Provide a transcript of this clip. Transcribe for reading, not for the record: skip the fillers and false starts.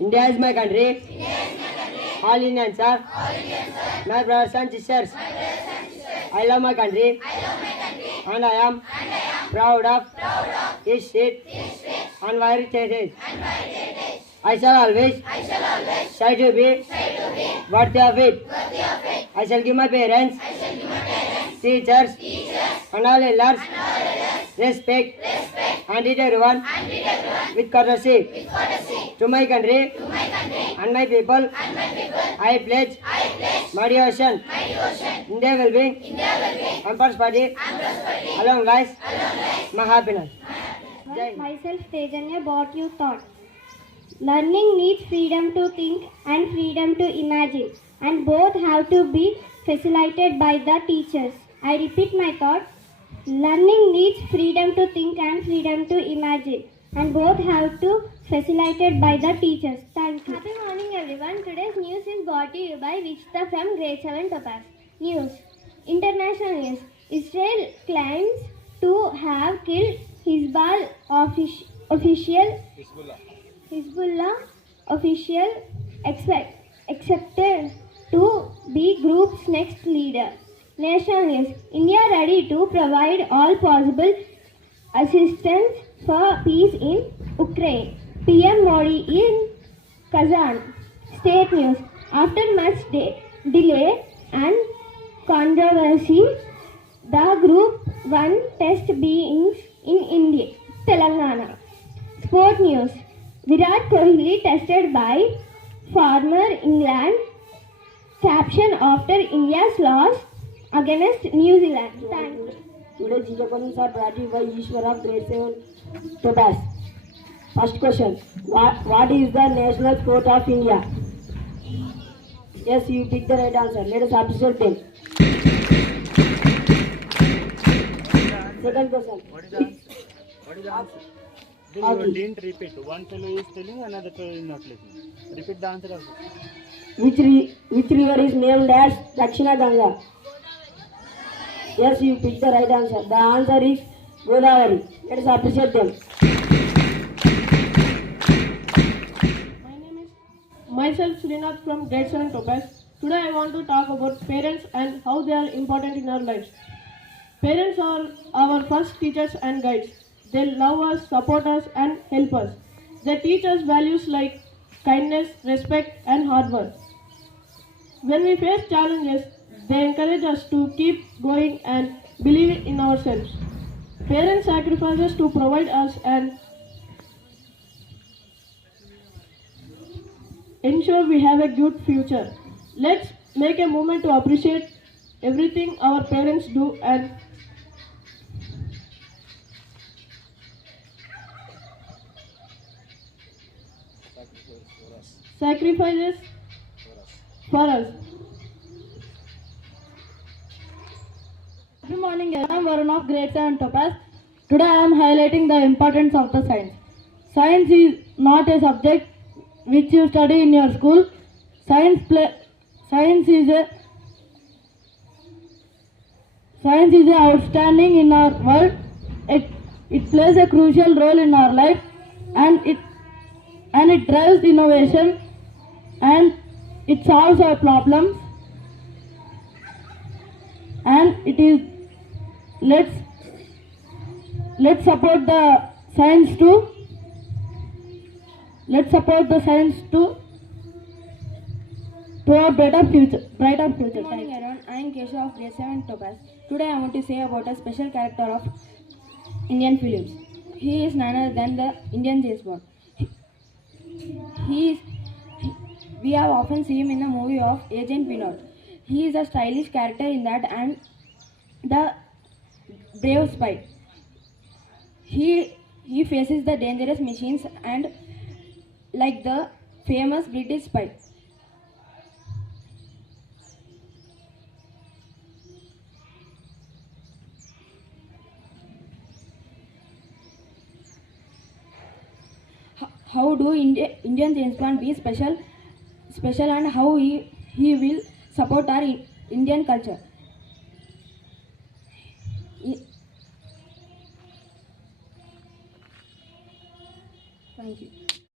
India is my country. All Indians are my brothers and sisters. I love my country. And I am proud of its state and varied heritage. I shall always try to be worthy of it. I shall give my parents, teachers, and all elders respect and treat everyone with courtesy. To my country and my people, I pledge my devotion. India will be and prosperity, along life, my happiness. Myself, Tejanya, what you thought. Learning needs freedom to think and freedom to imagine, and both have to be facilitated by the teachers. I repeat my thought. Learning needs freedom to think and freedom to imagine, and both have to facilitated by the teachers. Thank you. Happy morning, everyone. Today's news is brought to you by Vichita from Grade-VII TOPAZ. News. International news. Israel claims to have killed Hezbollah official accepted to be group's next leader. National news. India ready to provide all possible assistance for peace in Ukraine. PM Modi in Kazan. State news. After much delay and controversy, the Group 1 test begins in India, Telangana. Sport news. Virat Kohli tested by former England caption after India's loss against New Zealand. Thank you. Today's geographies are brought to you by Ishwar of Grade-VII TOPAZ. First question. What is the national sport of India? Yes, you pick the right answer. Let us appreciate them. Second question. What is the answer? What is the answer? You didn't repeat. One fellow is telling, another fellow is not listening. Repeat the answer also. Which river is named as Dakshina Ganga? Yes, you picked the right answer. The answer is Godavari. Let us appreciate them. My name is myself Srinath from Grade-VII TOPAZ. Today I want to talk about parents and how they are important in our lives. Parents are our first teachers and guides. They love us, support us and help us. They teach us values like kindness, respect and hard work. When we face challenges, they encourage us to keep going and believe in ourselves. Parents sacrifices to provide us and ensure we have a good future. Let's make a moment to appreciate everything our parents do and sacrifices for us. Good morning, I am Varun of Grade-VII TOPAZ. Today I am highlighting the importance of the science. Science is not a subject which you study in your school. Science is outstanding in our world. It plays a crucial role in our life, and it drives innovation, and it solves our problems, and it is let's support the science too. Let's support the science to a brighter future. Good morning, everyone. I am Keshav of Grade-VII TOPAZ. Today I want to say about a special character of Indian films. He is none other than the Indian James Bond. We have often seen him in the movie of Agent Pinot. He is a stylish character in that and the brave spy. He faces the dangerous machines and like the famous British spy. How do Indian James Bond be special and how he will support our Indian culture? Thank you.